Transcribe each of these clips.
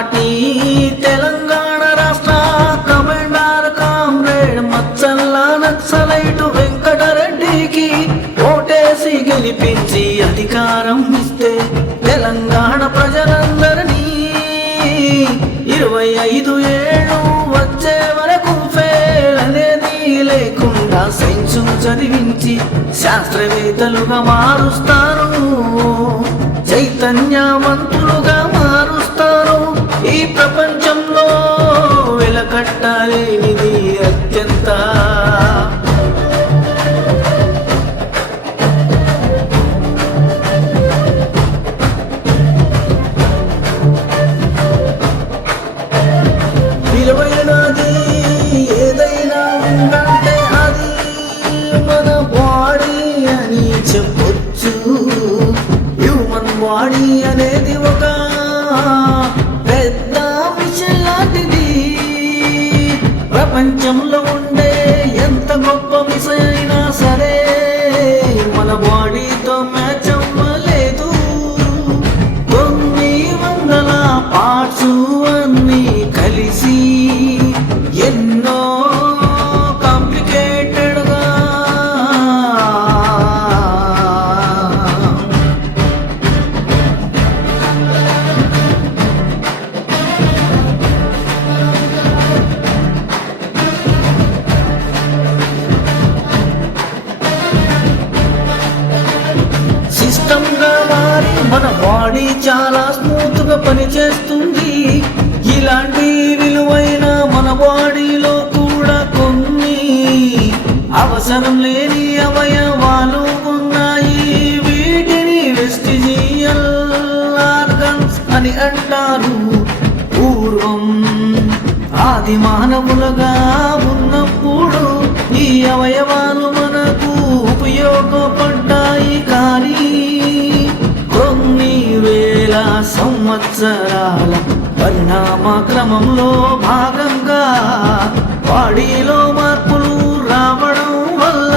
Party Telangana రాష్ట్ర commander comrade Machalla Naxalite వెంకటరెడ్డికి ఓటేసి గెలిపించి అధికారం ఇస్తే తెలంగాణ ప్రజలందరినీ 25 ఏళ్ళు వచ్చే వరకు ఫెయిల్ అనేది లేకుండా సైన్సు చదివించి శాస్త్రవేత్తలుగా మారుస్తారు, చైతన్యవంతులుగా మారుస్తారు. ఈ ప్రపంచంలో వెలకట్టలేనిది అత్యంత విలువైనది ఏదైనా ఉందంటే అది మన బాడీ అని చెప్పొచ్చు. హ్యూమన్ బాడీ అనేది ఒక పెద్ద మిషన్ లాంటిది. ప్రపంచంలో ఉండే ఎంత గొప్ప మిషన్ అయినా సరే మన బాడీతో మ్యాచ్ అవ్వలేదు. కొన్ని వందల పార్ట్స్ అన్నీ కలిసి ఎన్నో కాంప్లికేటెడ్గా సిస్టంగా మారి మన బాడీ చాలా స్మూత్ గా పనిచేస్తుంది. ఇలాంటి విలువైన మన బాడీలో కూడా కొన్ని అవసరం లేని అవయవాలు ఉన్నాయి. వీటిని వెస్టిజియల్ ఆర్గన్స్ అని అంటారు. పూర్వం ఆది మానవులుగా ఉన్నప్పుడు ఈ అవయవాలు మనకు ఉపయోగపడ్డాయి. కానీ కొన్ని వేల సంవత్సరాల పరిణామ క్రమంలో భాగంగా బాడీలో మార్పులు రావడం వల్ల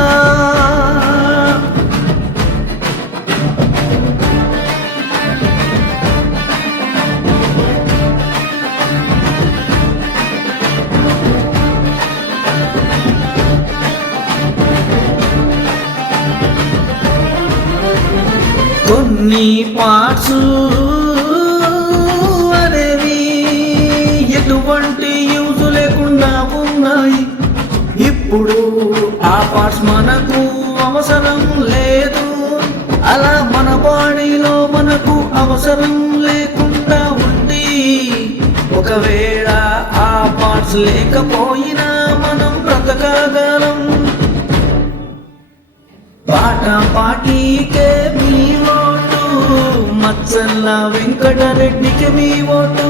కొన్ని పార్ట్స్ అనేవి ఎటువంటి యూజ్ లేకుండా ఉన్నాయి. ఇప్పుడు ఆ పార్ట్స్ మనకు అవసరం లేదు. అలా మన బాడీలో మనకు అవసరం లేకుండా ఉంది. ఒకవేళ ఆ పార్ట్స్ లేకపోయినా మనం బ్రతకగలం. పార్టీకే మీ ఓటు, మచ్చల్ల వెంకటరెడ్డికి మీ ఓటు.